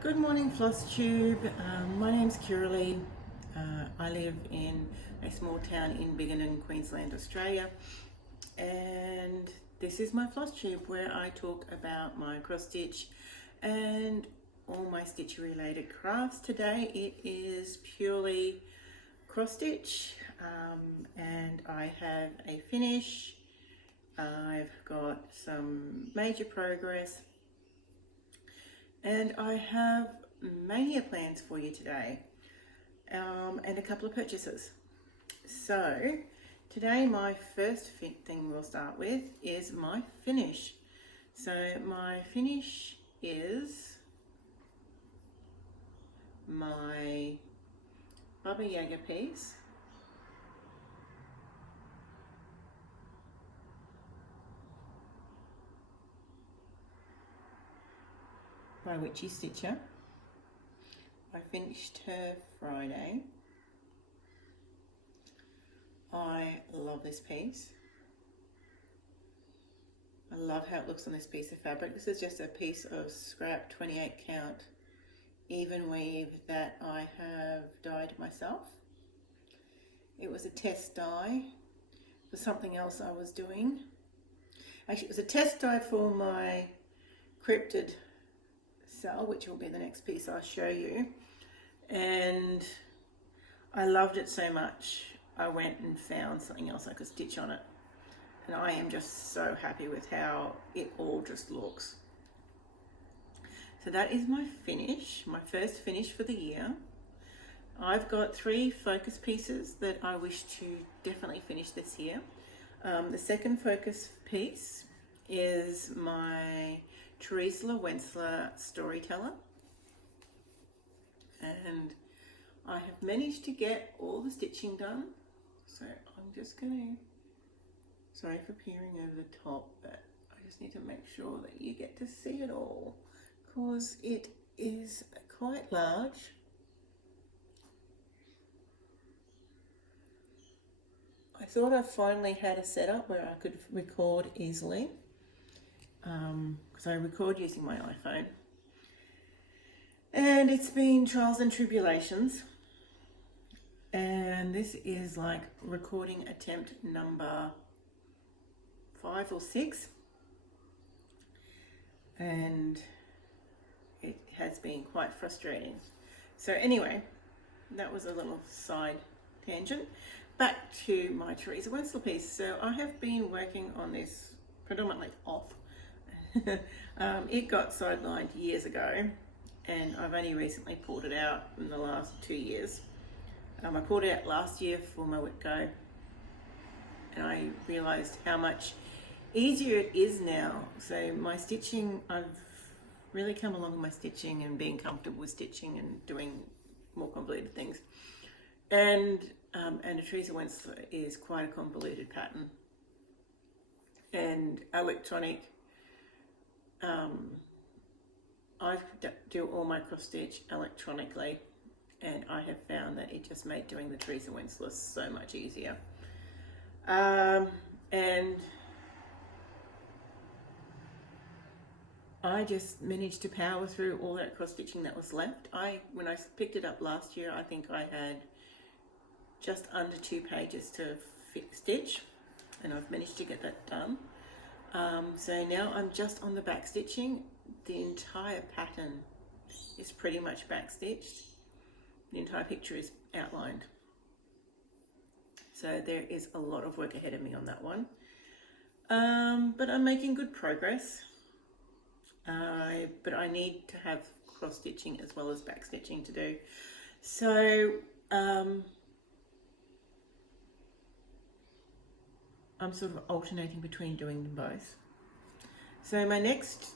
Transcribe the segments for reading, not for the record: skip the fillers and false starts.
Good morning, Floss Tube. My name's Kiralee. I live in a small town in Biggin, Queensland, Australia, and this is my Floss Tube where I talk about my cross stitch and all my stitch related crafts. Today it is purely cross stitch, and I have a finish. I've got some major progress, and I have Maynia plans for you today, and a couple of purchases. So today my first thing we'll start with is my finish. So my finish is my Baba Yaga piece. By Witchy Stitcher. I finished her Friday. I love this piece. I love how it looks on this piece of fabric. This is just a piece of scrap 28 count even weave that I have dyed myself. It was a test dye for something else I was doing. Actually, it was a test dye for my cryptid cell, which will be the next piece I'll show you, and I loved it so much I went and found something else I could stitch on it, and I am just so happy with how it all just looks. So that is my finish, my first finish for the year. I've got 3 focus pieces that I wish to definitely finish this year. The second focus piece is my Teresa Wensler Storyteller, and I have managed to get all the stitching done, so I'm just going to, sorry for peering over the top, but I just need to make sure that you get to see it all because it is quite large. I thought I finally had a setup where I could record easily, because I record using my iPhone, and it's been trials and tribulations, and this is like recording attempt number 5 or 6, and it has been quite frustrating. So anyway, that was a little side tangent. Back to my Teresa Wensler piece. So I have been working on this predominantly off. It got sidelined years ago, and I've only recently pulled it out in the last 2 years. I pulled it out last year for my Whitgo, and I realised how much easier it is now. So my stitching, I've really come along with my stitching and being comfortable with stitching and doing more convoluted things. And a Teresa Wensler is quite a convoluted pattern, and electronic. I do all my cross stitch electronically, and I have found that it just made doing the Teresa Wensler so much easier. And I just managed to power through all that cross stitching that was left. When I picked it up last year, I think I had just under 2 pages to stitch, and I've managed to get that done. So now I'm just on the back stitching. The entire pattern is pretty much back stitched. The entire picture is outlined. So there is a lot of work ahead of me on that one. But I'm making good progress. But I need to have cross stitching as well as back stitching to do. So I'm sort of alternating between doing them both. So my next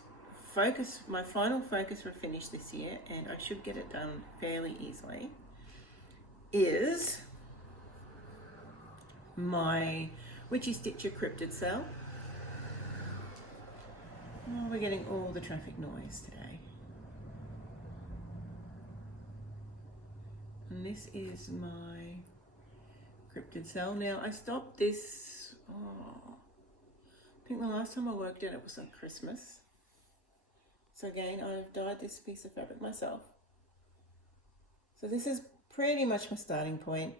focus, my final focus for finish this year, and I should get it done fairly easily, is my Witchy Stitcher Cryptid Cell. Oh, we're getting all the traffic noise today. And this is my cryptid cell. Now I stopped this, I think the last time I worked at it was on Christmas. So again, I've dyed this piece of fabric myself. So this is pretty much my starting point.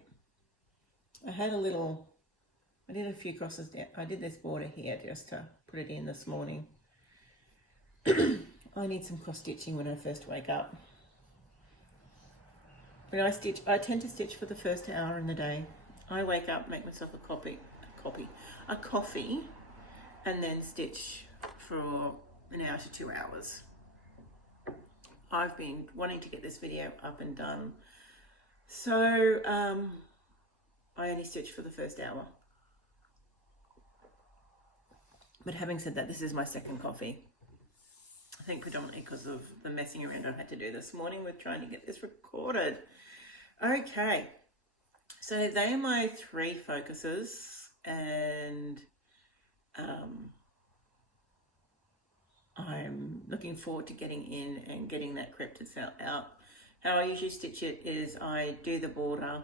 I did a few crosses down. I did this border here just to put it in this morning. I need some cross stitching when I first wake up. When I stitch, I tend to stitch for the first hour in the day. I wake up, make myself a coffee, and then stitch for an hour to 2 hours. I've been wanting to get this video up and done, so I only stitch for the first hour. But having said that, this is my second coffee. I think predominantly because of the messing around I had to do this morning with trying to get this recorded. Okay, so they are my 3 focuses, and I'm looking forward to getting in and getting that crepe to sell out. How I usually stitch it is I do the border,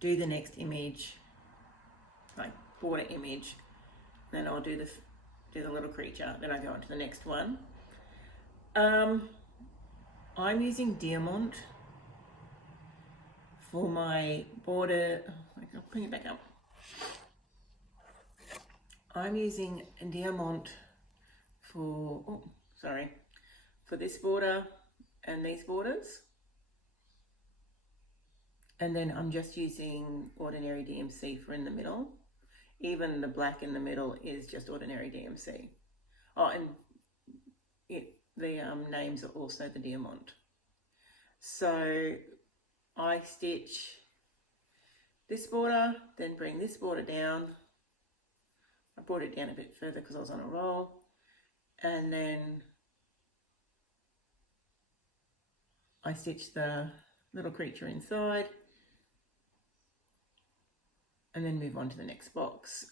do the next image, like border image, then I'll do the little creature, then I go on to the next one. I'm using Diamond for my border. I'll bring it back up. I'm using Diamond for this border and these borders, and then I'm just using ordinary DMC for in the middle. Even the black in the middle is just ordinary DMC. Oh, and the names are also the Diamond. So I stitch this border, then bring this border down. I brought it down a bit further because I was on a roll, and then I stitch the little creature inside, and then move on to the next box.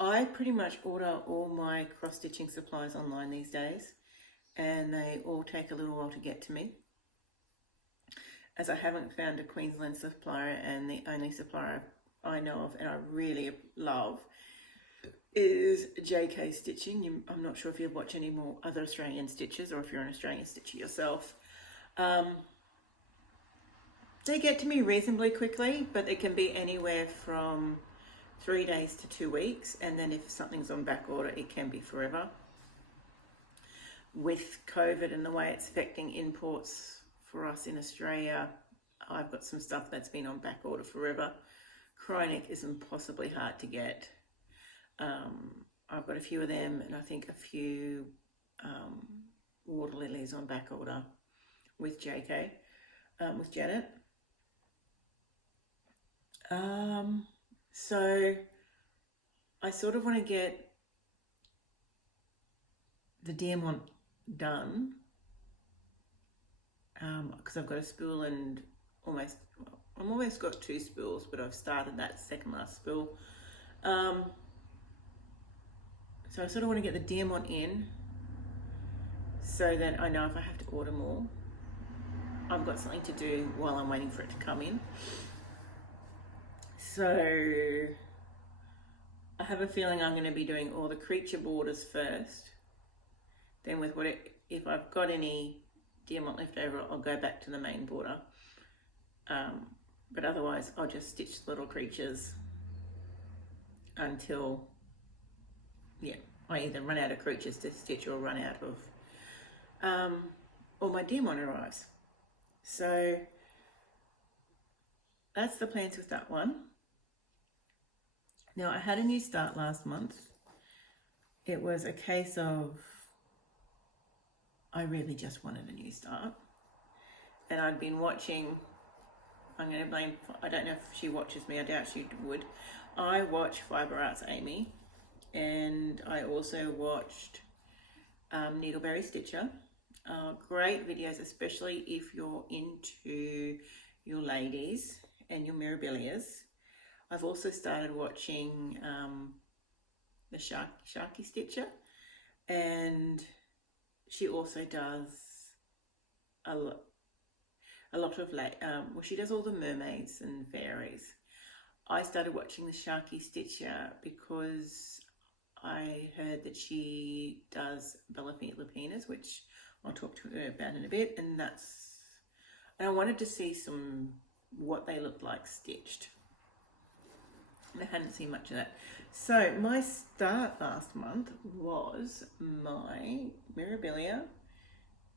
I pretty much order all my cross stitching supplies online these days, and they all take a little while to get to me, as I haven't found a Queensland supplier, and the only supplier I know of and I really love is JK Stitching. I'm not sure if you watch any more other Australian stitches, or if you're an Australian stitcher yourself. They get to me reasonably quickly, but it can be anywhere from 3 days to 2 weeks, and then if something's on back order, it can be forever. With COVID and the way it's affecting imports for us in Australia, I've got some stuff that's been on back order forever. Chronic is impossibly hard to get. I've got a few of them, and I think a few water lilies on back order with JK, with Janet. So I sort of want to get the Diamond done, because I've got a spool and I'm almost got 2 spools, but I've started that second last spool. So I sort of want to get the Diamond in, so that I know if I have to order more, I've got something to do while I'm waiting for it to come in. So I have a feeling I'm going to be doing all the creature borders first. Then if I've got any Diamond left over, I'll go back to the main border. But otherwise, I'll just stitch little creatures until, I either run out of creatures to stitch or run out of, or my Diamond arrives. So that's the plans with that one. Now, I had a new start last month. It was a case of I really just wanted a new start. And I'd been watching, I don't know if she watches me, I doubt she would. I watch Fibre Arts Amy, and I also watched Needleberry Stitcher. Great videos, especially if you're into your ladies and your Mirabilias. I've also started watching the Sharky Stitcher, and she also does a lot of she does all the mermaids and fairies. I started watching the Sharky Stitcher because I heard that she does Bella Filipinas, which I'll talk to her about in a bit, and I wanted to see what they looked like stitched. And I hadn't seen much of that. So my start last month was my Mirabilia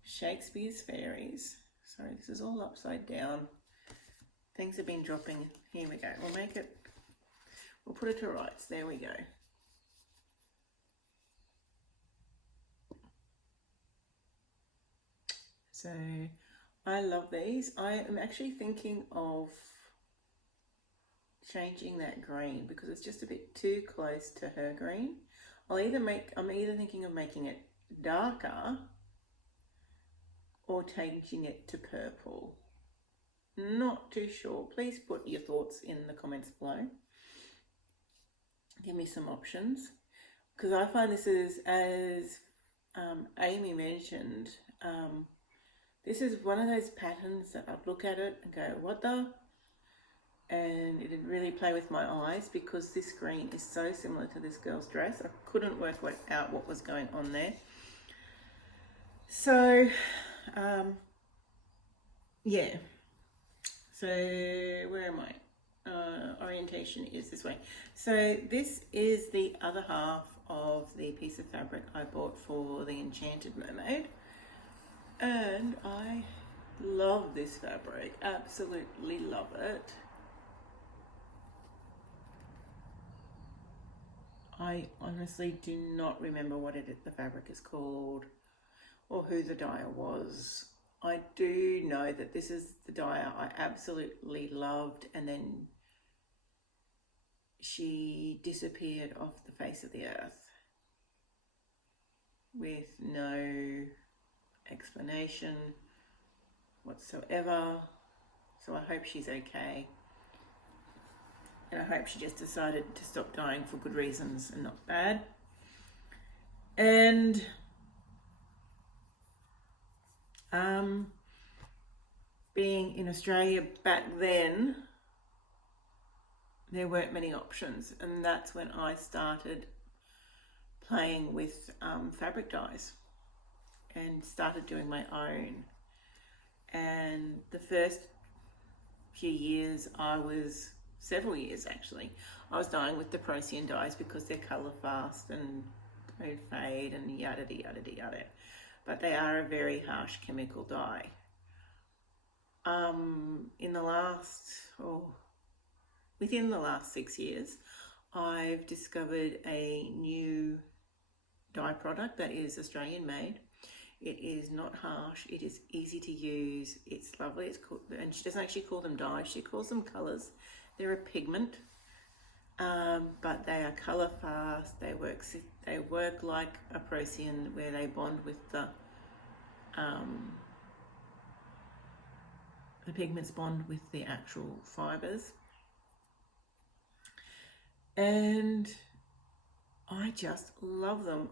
Shakespeare's Fairies. Sorry, this is all upside down. Things have been dropping. Here we go. We'll put it to rights. There we go. So I love these. I am actually thinking of changing that green because it's just a bit too close to her green. I'm either thinking of making it darker or changing it to purple. Not too sure. Please put your thoughts in the comments below. Give me some options, because I find this is, as Amy mentioned, this is one of those patterns that I'd look at it and go, what the? And it didn't really play with my eyes because this green is so similar to this girl's dress. I couldn't work out what was going on there. So, yeah. So, where am I? Orientation is this way. So this is the other half of the piece of fabric I bought for the Enchanted Mermaid. And I love this fabric, absolutely love it. I honestly do not remember what the fabric is called or who the dyer was. I do know that this is the dyer I absolutely loved, and then she disappeared off the face of the earth with no explanation whatsoever. So I hope she's okay. And I hope she just decided to stop dying for good reasons and not bad. And being in Australia back then, there weren't many options, and that's when I started playing with fabric dyes and started doing my own. And the first few years, several years actually, I was dyeing with the Procyon dyes because they're colour fast and don't fade and yada yada yada. But they are a very harsh chemical dye. Within the last 6 years, I've discovered a new dye product that is Australian made. It is not harsh, it is easy to use, it's lovely. It's called, and she doesn't actually call them dyes, she calls them colours. They're a pigment, but they are colour fast. They work like a Procyon, where they bond with the pigments bond with the actual fibres. And I just love them.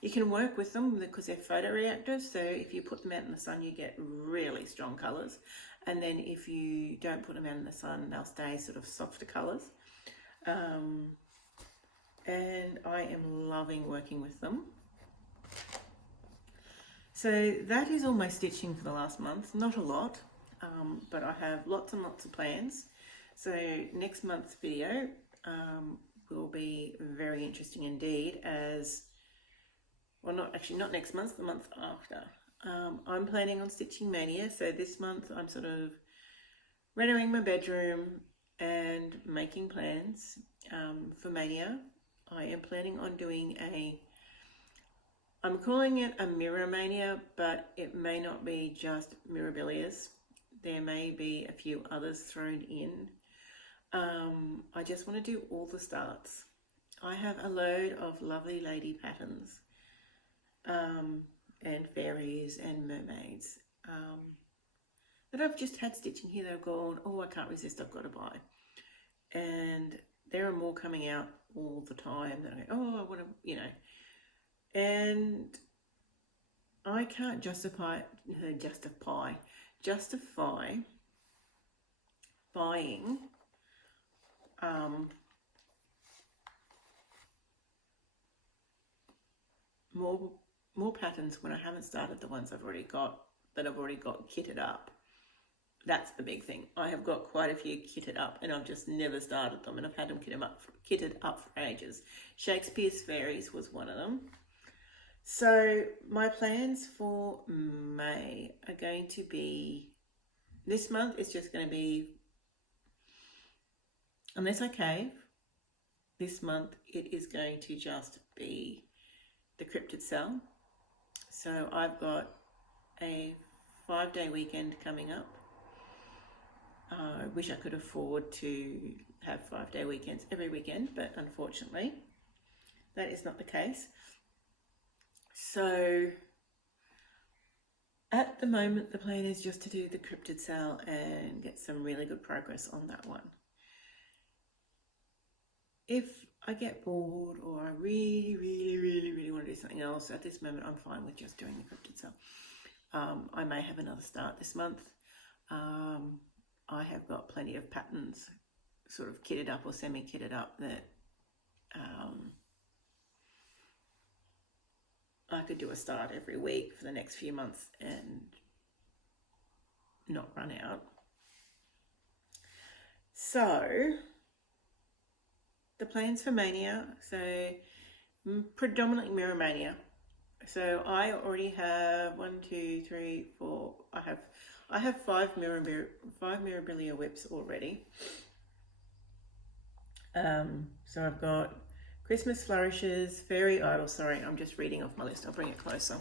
You can work with them because they're photoreactive, so if you put them out in the sun, you get really strong colours. And then if you don't put them out in the sun, they'll stay sort of softer colours. And I am loving working with them. So that is all my stitching for the last month. Not a lot, but I have lots and lots of plans. So next month's video will be very interesting indeed, not next month, the month after. I'm planning on stitching Maynia, so this month I'm sort of renovating my bedroom and making plans for Maynia. I am planning on doing I'm calling it a mirror Maynia, but it may not be just Mirabilias. There may be a few others thrown in. I just want to do all the starts. I have a load of lovely lady patterns and fairies and mermaids that I've just had stitching here. They've gone, oh, I can't resist, I've got to buy. And there are more coming out all the time that I go, oh, I want to, and I can't justify buying more patterns when I haven't started the ones I've already got, that I've already got kitted up. That's the big thing. I have got quite a few kitted up and I've just never started them, and I've had them kitted up for ages. Shakespeare's Fairies was one of them. So my plans for May are going to be, this month is just going to be, unless I cave, this month it is going to just be the cryptid cell. So I've got a 5-day weekend coming up. I wish I could afford to have 5-day weekends every weekend, but unfortunately that is not the case. So at the moment the plan is just to do the cryptid cell and get some really good progress on that one. If I get bored or I really want to do something else, at this moment I'm fine with just doing the cryptid cell. I may have another start this month. I have got plenty of patterns sort of kitted up or semi-kitted up that I could do a start every week for the next few months and not run out. So the plans for Maynia, so predominantly mirror Maynia. So I already have 1, 2, 3, 4. I have 5 Mirabilia whips already. So I've got Christmas Flourishes, Fairy Idol. Sorry, I'm just reading off my list. I'll bring it closer.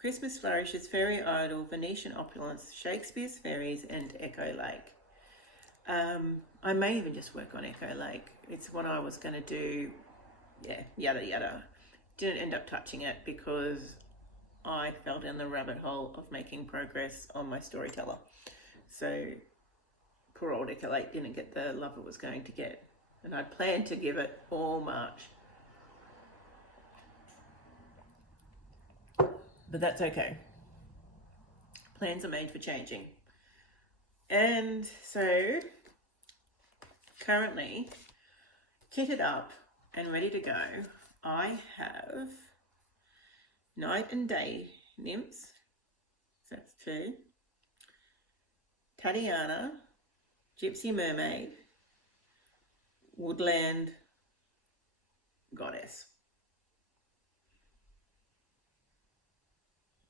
Christmas Flourishes, Fairy Idol, Venetian Opulence, Shakespeare's Fairies, and Echo Lake. I may even just work on Echo Lake. It's what I was going to do. Yeah, yada yada. Didn't end up touching it because I fell down the rabbit hole of making progress on my storyteller. So poor old Echo Lake didn't get the love it was going to get. And I'd planned to give it all March. But that's okay. Plans are made for changing. And so currently kitted up and ready to go, I have Night and Day Nymphs, so that's 2, Tatiana, Gypsy Mermaid, Woodland Goddess.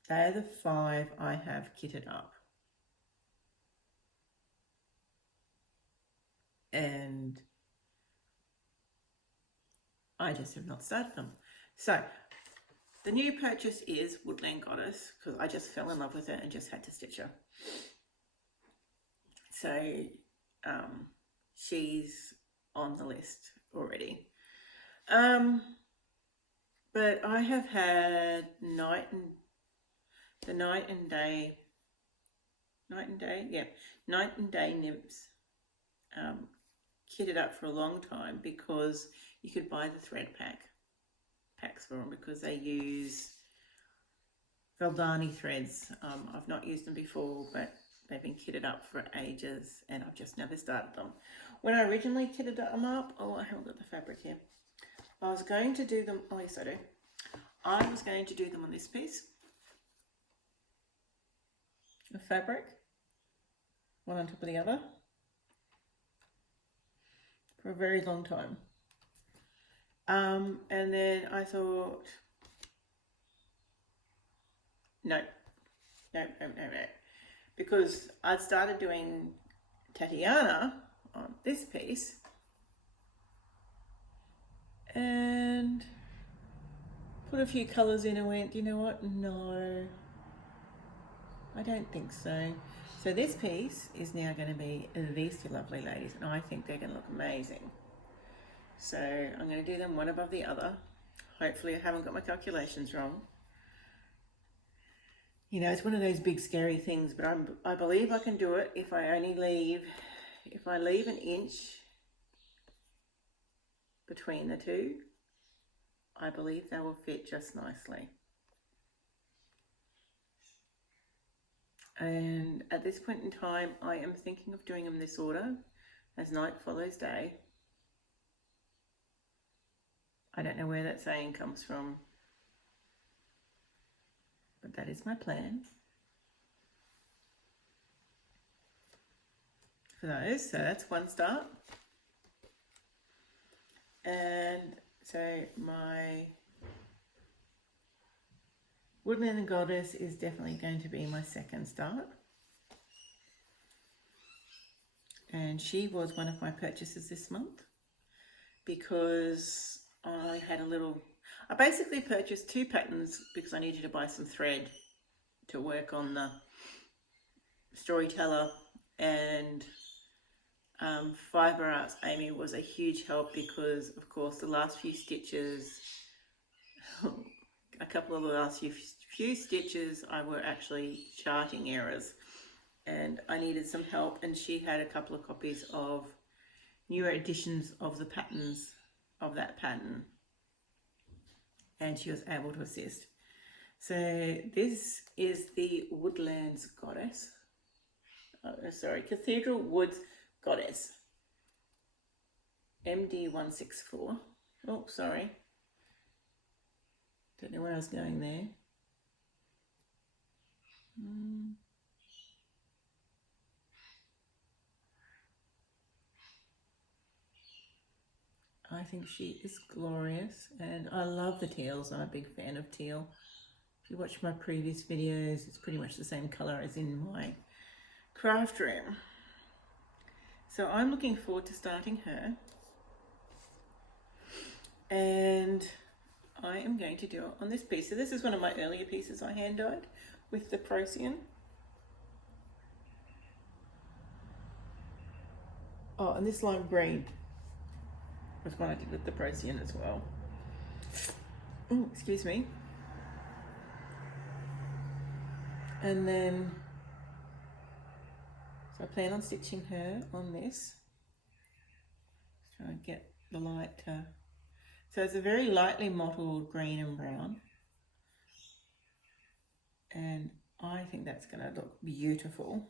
They're the 5 I have kitted up. And I just have not started them. So the new purchase is Woodland Goddess, because I just fell in love with it and just had to stitch her. So she's on the list already. But I have had Night and Day Nymphs kitted up for a long time, because you could buy the thread packs for them, because they use Valdani threads. I've not used them before, but they've been kitted up for ages and I've just never started them. When I originally kitted them up, I haven't got the fabric here. I was going to do them, yes I do. I was going to do them on this piece of fabric, one on top of the other, for a very long time. And then I thought, no, because I'd started doing Tatiana on this piece and put a few colours in and went, you know what, no, I don't think so. So this piece is now going to be these 2 lovely ladies, and I think they're going to look amazing. So I'm going to do them one above the other. Hopefully I haven't got my calculations wrong. You know, it's one of those big scary things, but I believe I can do it if I leave an inch between the 2, I believe they will fit just nicely. And at this point in time, I am thinking of doing them this order, as night follows day. I don't know where that saying comes from, but that is my plan for those. So that's one start. And so my Woodland Goddess is definitely going to be my second start. And she was one of my purchases this month because I basically purchased 2 patterns because I needed to buy some thread to work on the storyteller, and Fibre Arts Amy was a huge help because, of course, the last few stitches, a couple of the last few stitches, I were actually charting errors, and I needed some help, and she had a couple of copies of newer editions of the patterns of that pattern, and she was able to assist. So this is the Woodlands Goddess. Cathedral Woods Goddess. MD164. Oh, sorry. Don't know where I was going there. I think she is glorious, and I love the teals. I'm a big fan of teal. If you watch my previous videos, it's pretty much the same colour as in my craft room. So I'm looking forward to starting her, and I am going to do it on this piece. So this is one of my earlier pieces I hand dyed with the Procyon. Oh, and this lime green was one I did with the Procyon as well. Oh, excuse me. And then, so I plan on stitching her on this. Just trying to get the light to, so it's a very lightly mottled green and brown. And I think that's going to look beautiful.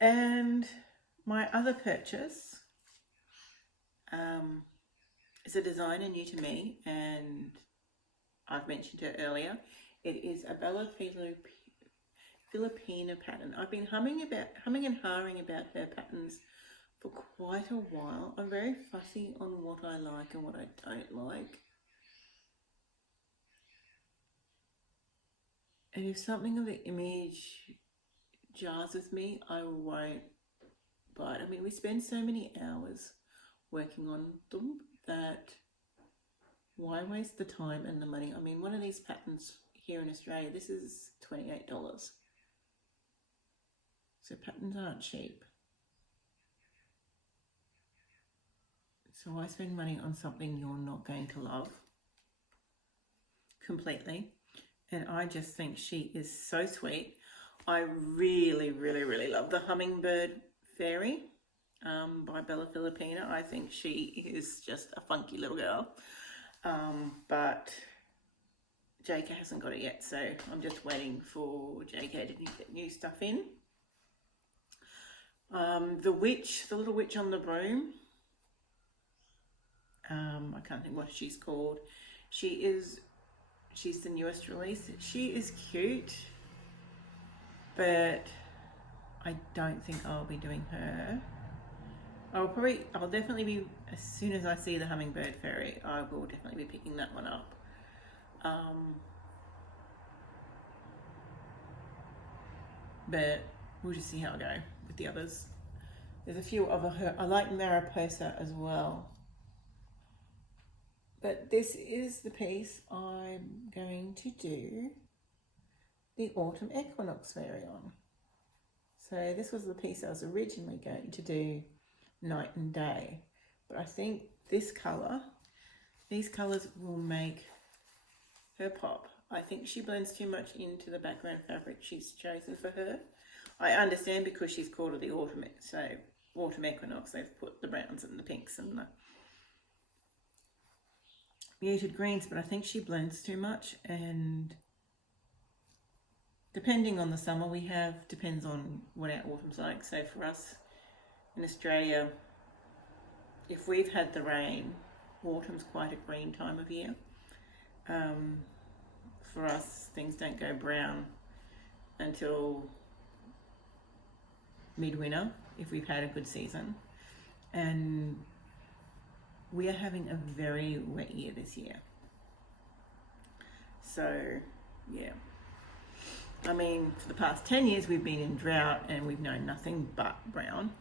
And my other purchase is a designer new to me, and I've mentioned her earlier. It is a Bella Filipina pattern. I've been humming and hawing about her patterns for quite a while. I'm very fussy on what I like and what I don't like. And if something of the image jars with me, I won't buy it. I mean, we spend so many hours working on them that why waste the time and the money? I mean, one of these patterns here in Australia, this is $28. So patterns aren't cheap. So why spend money on something you're not going to love completely? And I just think she is so sweet. I really, really, really love the Hummingbird Fairy by Bella Filipina. I think she is just a funky little girl. But JK hasn't got it yet, so I'm just waiting for JK to get new stuff in. The little witch on the broom. I can't think what she's called. She's the newest release. She is cute, but I don't think I'll be doing her. I'll definitely be, as soon as I see the Hummingbird Fairy, I will definitely be picking that one up. But we'll just see how I go with the others. There's a few of her. I like Mariposa as well. But this is the piece I'm going to do the Autumn Equinox Fairy on. So this was the piece I was originally going to do night and day. But I think these colours will make her pop. I think she blends too much into the background fabric she's chosen for her. I understand because she's called it the Autumn Equinox, they've put the browns and the pinks and the muted greens, but I think she blends too much, and depending on the summer we have, depends on what our autumn's like. So for us, in Australia, if we've had the rain, autumn's quite a green time of year. For us, things don't go brown until midwinter if we've had a good season. And we are having a very wet year this year. So, yeah. I mean, for the past 10 years, we've been in drought and we've known nothing but brown.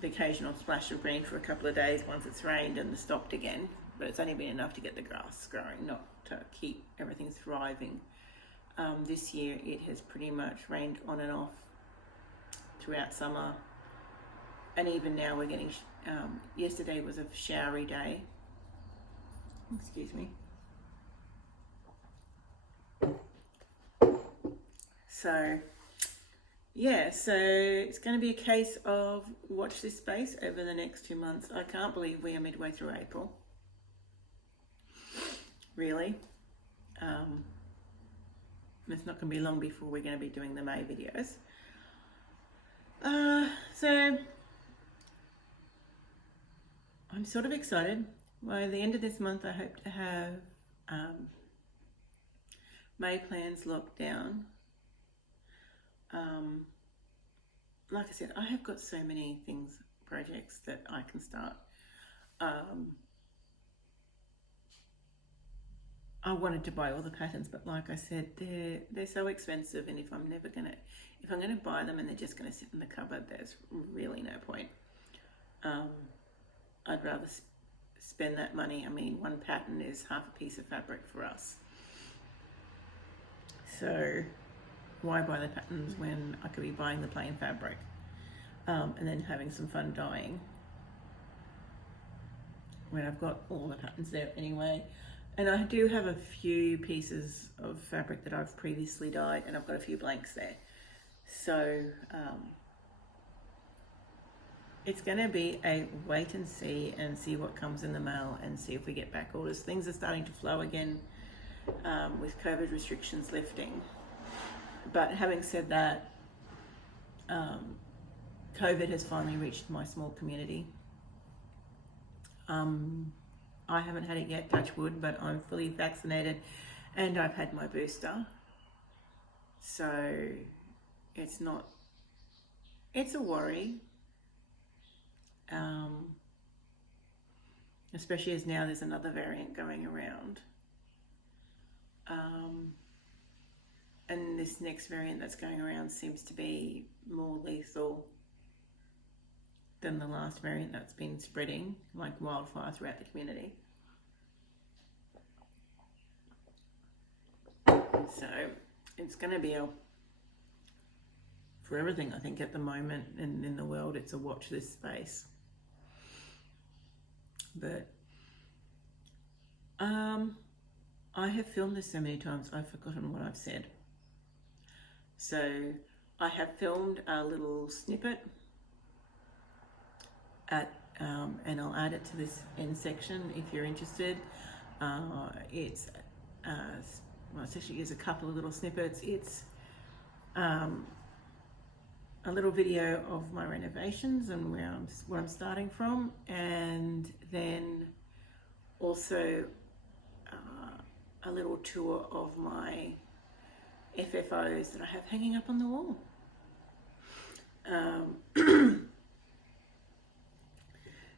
The occasional splash of green for a couple of days once it's rained and stopped again. But it's only been enough to get the grass growing, not to keep everything thriving. This year, it has pretty much rained on and off throughout summer. And even now we're getting, yesterday was a showery day. Excuse me. So, yeah, so it's going to be a case of watch this space over the next 2 months. I can't believe we are midway through April. Really. It's not going to be long before we're going to be doing the May videos. So I'm sort of excited. By the end of this month, I hope to have May plans locked down. Like I said, I have got so many projects that I can start. I wanted to buy all the patterns, but like I said, they're so expensive, and if I'm gonna buy them and they're just gonna sit in the cupboard, there's really no point. I'd rather spend that money. I mean, one pattern is half a piece of fabric for us. So why buy the patterns when I could be buying the plain fabric and then having some fun dyeing when I've got all the patterns there anyway. And I do have a few pieces of fabric that I've previously dyed, and I've got a few blanks there. So it's going to be a wait and see what comes in the mail and see if we get back orders. Things are starting to flow again with COVID restrictions lifting. But having said that, COVID has finally reached my small community. I haven't had it yet, touch wood, but I'm fully vaccinated and I've had my booster. So it's a worry. Especially as now there's another variant going around. And this next variant that's going around seems to be more lethal than the last variant that's been spreading like wildfire throughout the community. So it's going to be for everything, I think, at the moment in the world, it's a watch this space. But I have filmed this so many times, I've forgotten what I've said. So I have filmed a little snippet and I'll add it to this end section if you're interested. It's actually a couple of little snippets. It's a little video of my renovations and where I'm starting from, and then also a little tour of my FFOs that I have hanging up on the wall.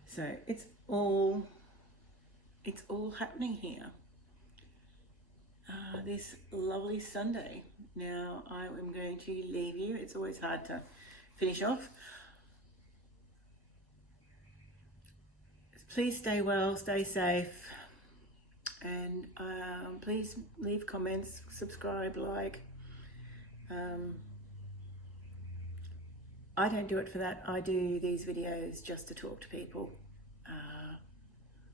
So it's all happening here this lovely Sunday. Now I am going to leave you. It's always hard to finish off. Please stay well, stay safe, and please leave comments, subscribe, like. I don't do it for that. I do these videos just to talk to people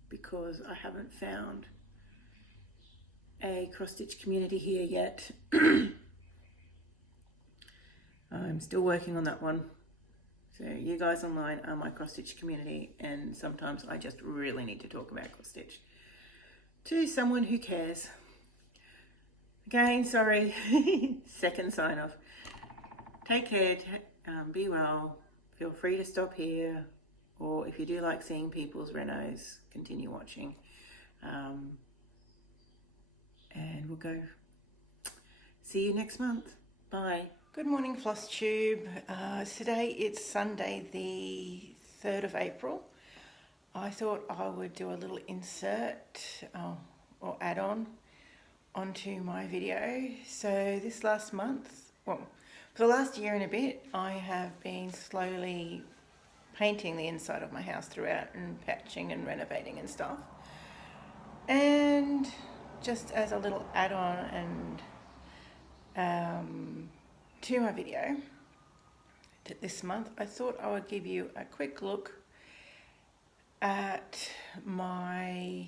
because I haven't found a cross-stitch community here yet. I'm still working on that one. So you guys online are my cross-stitch community, and sometimes I just really need to talk about cross-stitch to someone who cares. Again, sorry, second sign off. Take care, be well, feel free to stop here, or if you do like seeing people's renos, continue watching. And we'll go. See you next month. Bye. Good morning, Floss Tube. Today it's Sunday the 3rd of April. I thought I would do a little insert or add-on onto my video. So this last month, well, for the last year and a bit, I have been slowly painting the inside of my house throughout and patching and renovating and stuff. And just as a little add-on and to my video this month, I thought I would give you a quick look at my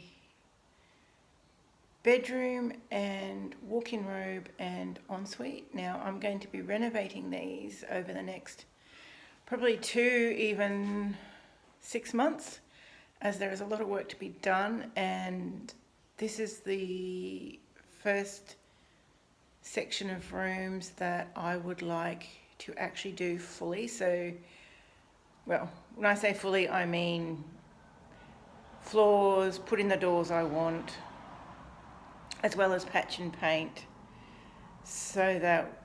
bedroom and walk-in robe and ensuite. Now I'm going to be renovating these over the next probably 2, even 6 months, as there is a lot of work to be done, and this is the first section of rooms that I would like to actually do fully. So, well, when I say fully, I mean floors, put in the doors I want, as well as patch and paint, so that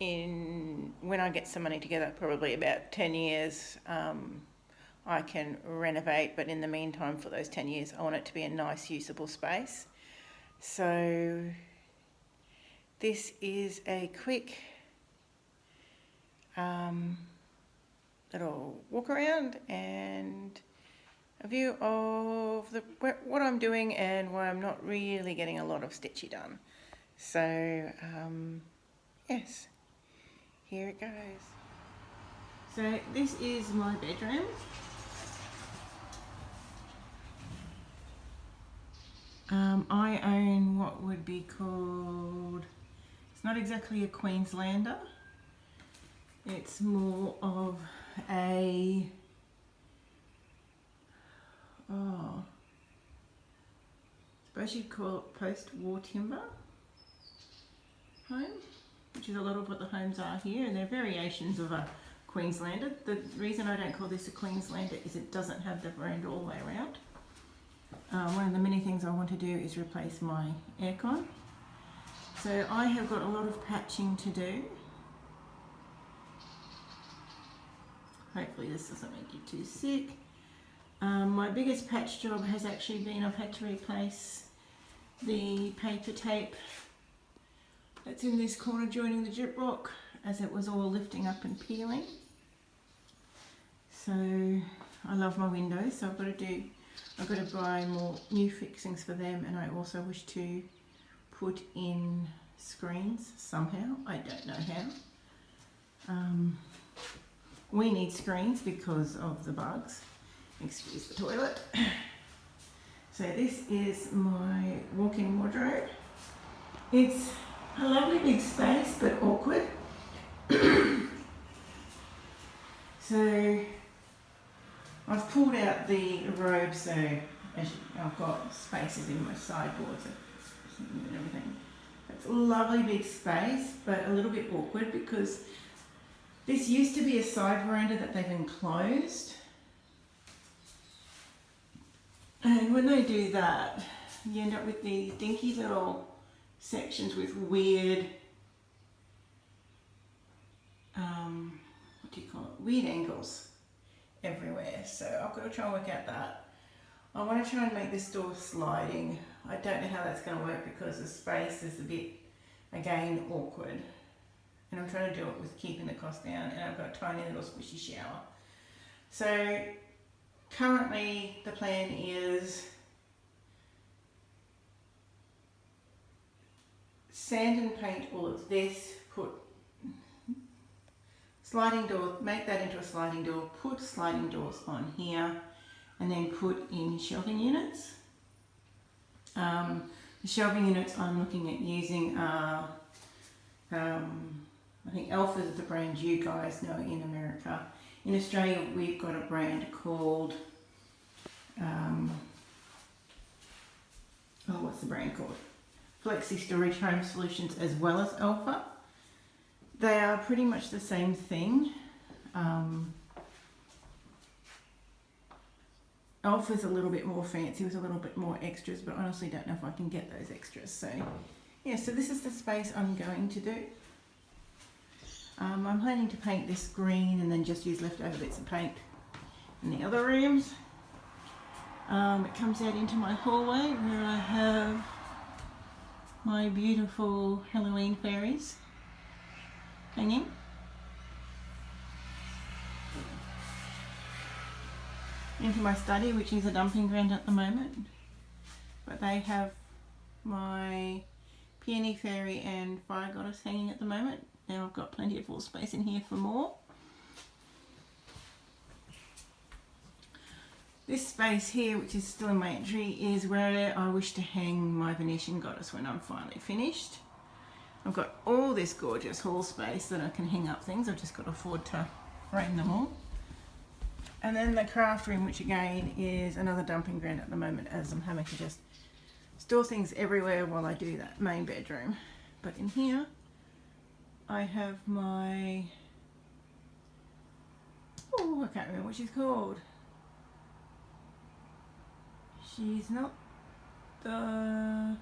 when I get some money together, probably about 10 years, I can renovate. But in the meantime, for those 10 years, I want it to be a nice, usable space. So this is a quick little walk around and a view of what I'm doing and why I'm not really getting a lot of stitchy done. So yes, here it goes. So this is my bedroom. I own what would be called, it's not exactly a Queenslander, it's more of a, I suppose you'd call it post-war timber home, which is a lot of what the homes are here, and they're variations of a Queenslander. The reason I don't call this a Queenslander is it doesn't have the veranda all the way around. One of the many things I want to do is replace my aircon. So I have got a lot of patching to do. Hopefully this doesn't make you too sick. My biggest patch job has actually been I've had to replace the paper tape that's in this corner joining the gyprock, as it was all lifting up and peeling. So I love my windows, so I've got to buy more new fixings for them, and I also wish to put in screens somehow. I don't know how. We need screens because of the bugs. Excuse the toilet. So this is my walk-in wardrobe. It's a lovely big space, but awkward. So I've pulled out the robe, so I've got spaces in my sideboards and everything. It's a lovely big space, but a little bit awkward because this used to be a side veranda that they've enclosed. And when they do that, you end up with these dinky little sections with weird, weird angles everywhere. So I've got to try and work out that. I want to try and make this door sliding. I don't know how that's going to work because the space is a bit, again, awkward. And I'm trying to do it with keeping the cost down, and I've got a tiny little squishy shower. So currently the plan is sand and paint all of this, put sliding door, make that into a sliding door, put sliding doors on here, and then put in shelving units. The shelving units I'm looking at using are, I think Alpha is the brand you guys know in America. In Australia we've got a brand called, what's the brand called? Flexi Storage Home Solutions, as well as Alpha. They are pretty much the same thing. offers a little bit more fancy with a little bit more extras, but I honestly don't know if I can get those extras. So yeah, so this is the space I'm going to do. I'm planning to paint this green and then just use leftover bits of paint in the other rooms. It comes out into my hallway where I have my beautiful Halloween fairies hanging. Into my study, which is a dumping ground at the moment, but they have my peony fairy and fire goddess hanging at the moment. Now I've got plenty of wall space in here for more. This space here, which is still in my entry, is where I wish to hang my Venetian goddess when I'm finally finished. I've got all this gorgeous hall space that I can hang up things. I've just got to afford to frame them all. And then the craft room, which again is another dumping ground at the moment, as I'm having to just store things everywhere while I do that main bedroom. But in here I have my, oh, I can't remember what she's called. She's not the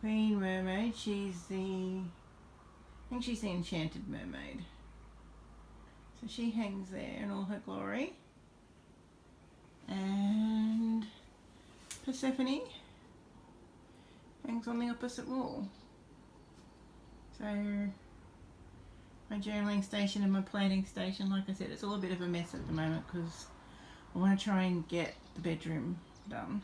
Queen Mermaid, she's the, I think she's the Enchanted Mermaid. So she hangs there in all her glory. And Persephone hangs on the opposite wall. So my journaling station and my planting station, like I said, it's all a bit of a mess at the moment because I want to try and get the bedroom done.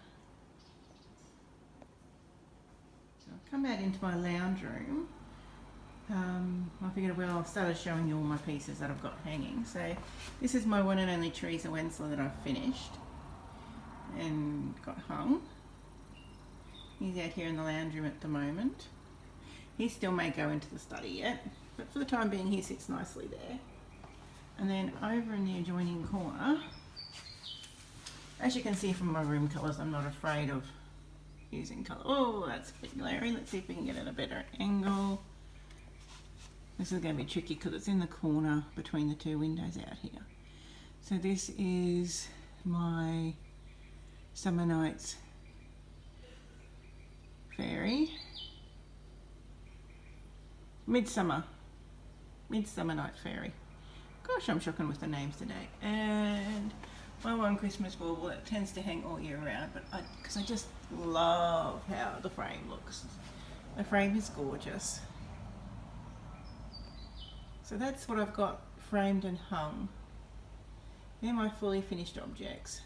So I've come out into my lounge room. I figured, well, I've started showing you all my pieces that I've got hanging. So this is my one and only Teresa Wensler that I've finished and got hung. He's out here in the lounge room at the moment. He still may go into the study yet, but for the time being he sits nicely there. And then over in the adjoining corner, as you can see from my room colours, I'm not afraid of using colour. Oh, that's a bit glary. Let's see if we can get it at a better angle. This is going to be tricky because it's in the corner between the two windows out here. So this is my Summer Nights fairy. Midsummer Night Fairy. Gosh, I'm shocking with the names today. And my one Christmas bauble that tends to hang all year round, but because I just love how the frame looks. The frame is gorgeous. So that's what I've got framed and hung. They're my fully finished objects.